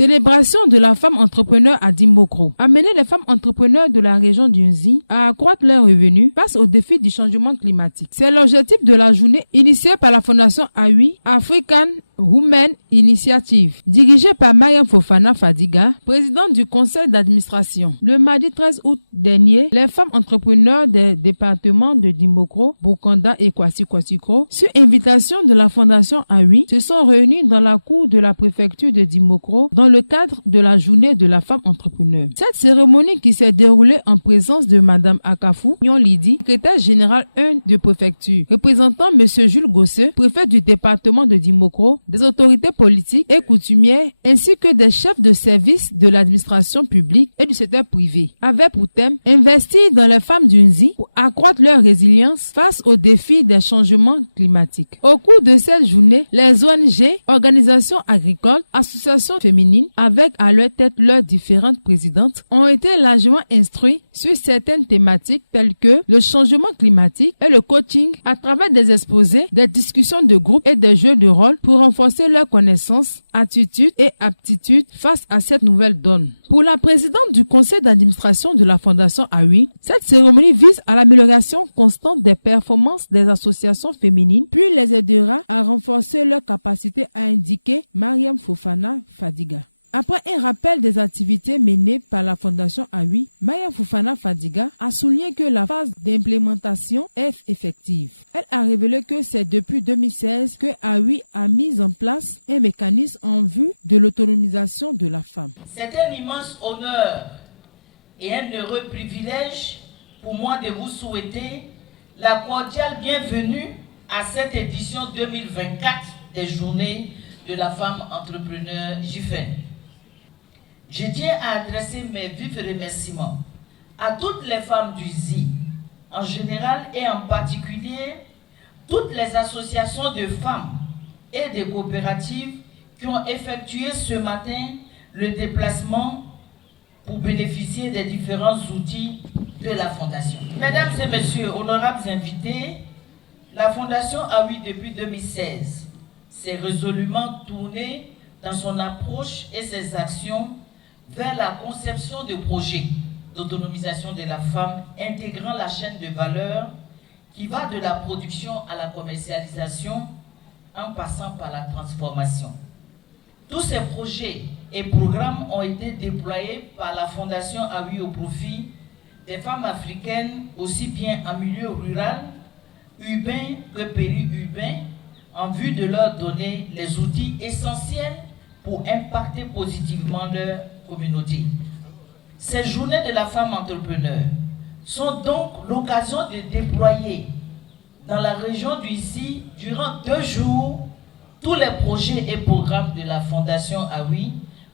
Célébration de la femme entrepreneur à Dimbokro. Amener les femmes entrepreneurs de la région d'Unzi à accroître leurs revenus face aux défis du changement climatique. C'est l'objectif de la journée initiée par la Fondation AWI, African Women Initiative, dirigée par Mariam Fofana Fadiga, présidente du conseil d'administration. Le mardi 13 août dernier, les femmes entrepreneurs des départements de Dimbokro, Bokanda et Kwasi-Kwasikro, sur invitation de la Fondation AWI, se sont réunies dans la cour de la préfecture de Dimbokro dans le cadre de la journée de la femme entrepreneur. Cette cérémonie qui s'est déroulée en présence de Madame Akafou Nyon Lidi, secrétaire général 1 de préfecture, représentant Monsieur Jules Gosse, préfet du département de Dimbokro, des autorités politiques et coutumières, ainsi que des chefs de service de l'administration publique et du secteur privé, avait pour thème investir dans les femmes d'Unzi pour accroître leur résilience face aux défis des changements climatiques. Au cours de cette journée, les ONG, organisations agricoles, associations féminines, avec à leur tête leurs différentes présidentes, ont été largement instruits sur certaines thématiques telles que le changement climatique et le coaching à travers des exposés, des discussions de groupe et des jeux de rôle pour renforcer leurs connaissances, attitudes et aptitudes face à cette nouvelle donne. Pour la présidente du conseil d'administration de la Fondation AWI, cette cérémonie vise à l'amélioration constante des performances des associations féminines, puis les aidera à renforcer leur capacité à indiquer Mariam Fofana Fadiga. Après un rappel des activités menées par la Fondation AWI, Mariam Fofana Fadiga a souligné que la phase d'implémentation est effective. Elle a révélé que c'est depuis 2016 que AWI a mis en place un mécanisme en vue de l'autonomisation de la femme. C'est un immense honneur et un heureux privilège pour moi de vous souhaiter la cordiale bienvenue à cette édition 2024 des Journées de la femme entrepreneur JFEN. Je tiens à adresser mes vifs remerciements à toutes les femmes du ZI, en général et en particulier toutes les associations de femmes et des coopératives qui ont effectué ce matin le déplacement pour bénéficier des différents outils de la Fondation. Mesdames et messieurs, honorables invités, la Fondation AWI depuis 2016 s'est résolument tournée dans son approche et ses actions vers la conception de projets d'autonomisation de la femme intégrant la chaîne de valeur qui va de la production à la commercialisation en passant par la transformation. Tous ces projets et programmes ont été déployés par la Fondation AWI au profit des femmes africaines aussi bien en milieu rural, urbain que périurbain, en vue de leur donner les outils essentiels pour impacter positivement leur communauté. Ces journées de la femme entrepreneur sont donc l'occasion de déployer dans la région d'Issy, durant 2 jours, tous les projets et programmes de la Fondation AWI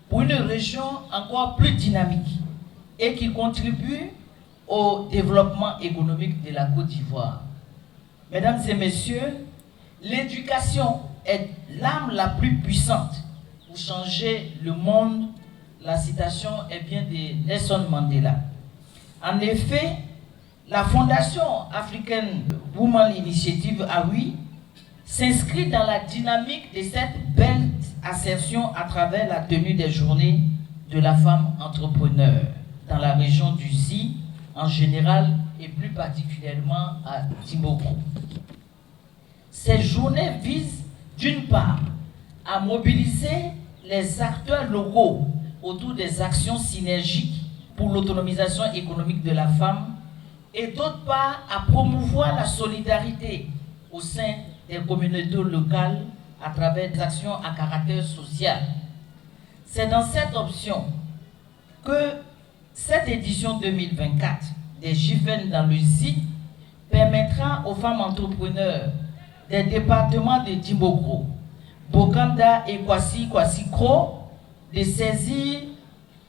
pour une région encore plus dynamique et qui contribue au développement économique de la Côte d'Ivoire. Mesdames et messieurs, l'éducation est l'arme la plus puissante pour changer le monde. La citation est bien de Nelson Mandela. En effet, la Fondation African Women Initiative AWI s'inscrit dans la dynamique de cette belle assertion à travers la tenue des journées de la femme entrepreneur dans la région du ZI en général et plus particulièrement à Dimbokro. Ces journées visent d'une part à mobiliser les acteurs locaux autour des actions synergiques pour l'autonomisation économique de la femme et d'autre part à promouvoir la solidarité au sein des communautés locales à travers des actions à caractère social. C'est dans cette option que cette édition 2024 des JFEN dans le ZI permettra aux femmes entrepreneurs des départements de Dimbokro, Bokanda et Kwasi-Kwasikro de saisir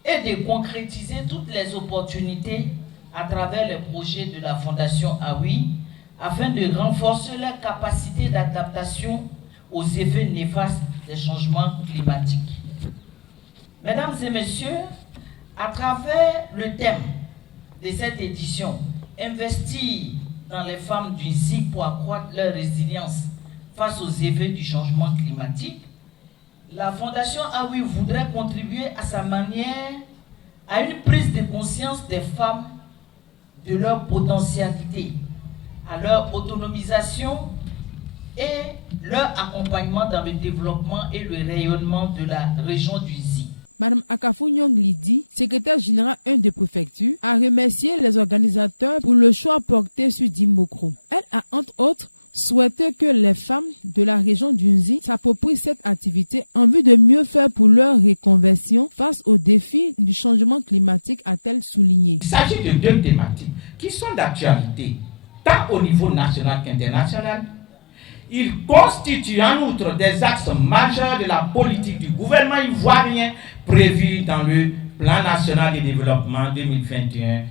et de concrétiser toutes les opportunités à travers les projets de la Fondation AWI afin de renforcer leur capacité d'adaptation aux effets néfastes des changements climatiques. Mesdames et messieurs, à travers le thème de cette édition, investir dans les femmes du ZI pour accroître leur résilience face aux effets du changement climatique, La Fondation AOUI voudrait contribuer à sa manière à une prise de conscience des femmes de leur potentialité, à leur autonomisation et leur accompagnement dans le développement et le rayonnement de la région du Zi. Madame Akafou Nyong Lidi, secrétaire générale 1 de préfecture, a remercié les organisateurs pour le choix porté sur Dimbokro. Elle a entre autres souhaité que les femmes de la région d'Unzi s'approprient cette activité en vue de mieux faire pour leur reconversion face aux défis du changement climatique, a-t-elle souligné. Il s'agit de deux thématiques qui sont d'actualité, tant au niveau national qu'international. Ils constituent en outre des axes majeurs de la politique du gouvernement ivoirien prévu dans le Plan national de développement 2021-2025.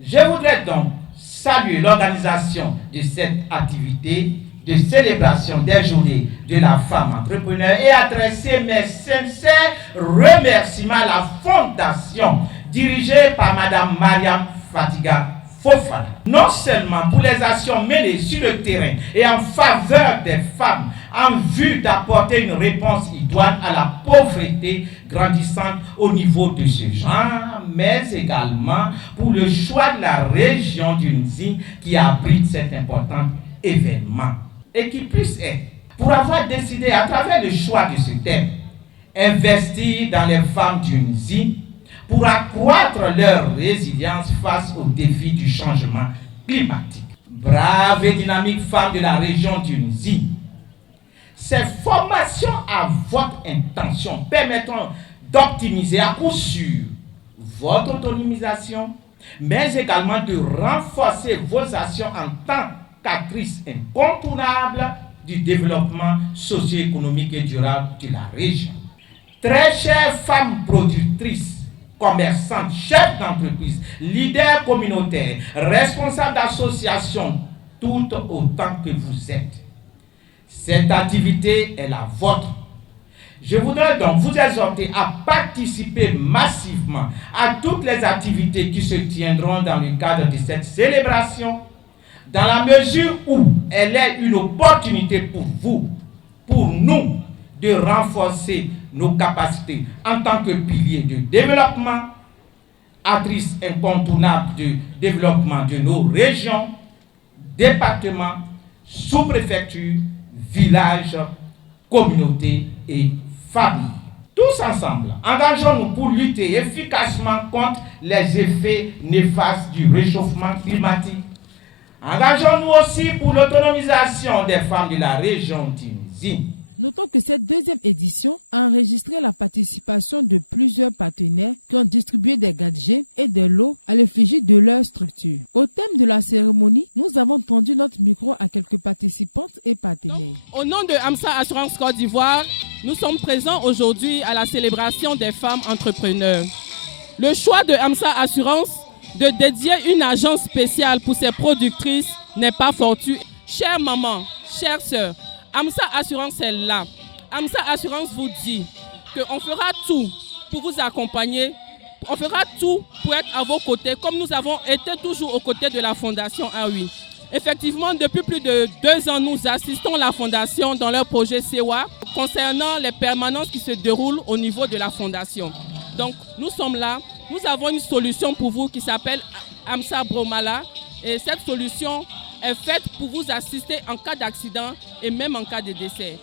Je voudrais donc saluer l'organisation de cette activité de célébration des journées de la femme entrepreneur et adresser mes sincères remerciements à la fondation dirigée par Madame Mariam Fatiga Fofana. Non seulement pour les actions menées sur le terrain et en faveur des femmes en vue d'apporter une réponse idoine à la pauvreté grandissante au niveau de ce genre, mais également pour le choix de la région d'Unzi qui abrite cet important événement. Et qui plus est, pour avoir décidé à travers le choix de ce thème, investir dans les femmes d'Unzi pour accroître leur résilience face aux défis du changement climatique. Braves et dynamiques femmes de la région d'Unzi, ces formations à votre intention permettront d'optimiser à coup sûr votre autonomisation, mais également de renforcer vos actions en tant qu'actrices incontournables du développement socio-économique et durable de la région. Très chères femmes productrices, commerçantes, chefs d'entreprise, leaders communautaires, responsables d'associations, tout autant que vous êtes, cette activité est la vôtre. Je voudrais donc vous exhorter à participer massivement à toutes les activités qui se tiendront dans le cadre de cette célébration, dans la mesure où elle est une opportunité pour vous, pour nous, de renforcer nos capacités en tant que piliers de développement, actrices incontournables de développement de nos régions, départements, sous-préfectures, villages, communautés et familles. Tous ensemble, engageons-nous pour lutter efficacement contre les effets néfastes du réchauffement climatique. Engageons-nous aussi pour l'autonomisation des femmes de la région tunisienne. Notons que cette deuxième édition a enregistré la participation de plusieurs partenaires qui ont distribué des gadgets et des lots à l'effigie de leur structure. Au thème de la cérémonie, nous avons tendu notre micro à quelques participantes et partenaires. Au nom de AMSA Assurance Côte d'Ivoire, nous sommes présents aujourd'hui à la célébration des femmes entrepreneurs. Le choix de AMSA Assurance de dédier une agence spéciale pour ses productrices n'est pas fortuit. Chères mamans, chères sœurs, AMSA Assurance est là. AMSA Assurance vous dit qu'on fera tout pour vous accompagner. On fera tout pour être à vos côtés, comme nous avons été toujours aux côtés de la Fondation AOUI. Effectivement, depuis plus de 2 ans, nous assistons la Fondation dans leur projet CEWA concernant les permanences qui se déroulent au niveau de la Fondation. Donc, nous sommes là. Nous avons une solution pour vous qui s'appelle AMSA Bromala. Et cette solution est faite pour vous assister en cas d'accident et même en cas de décès.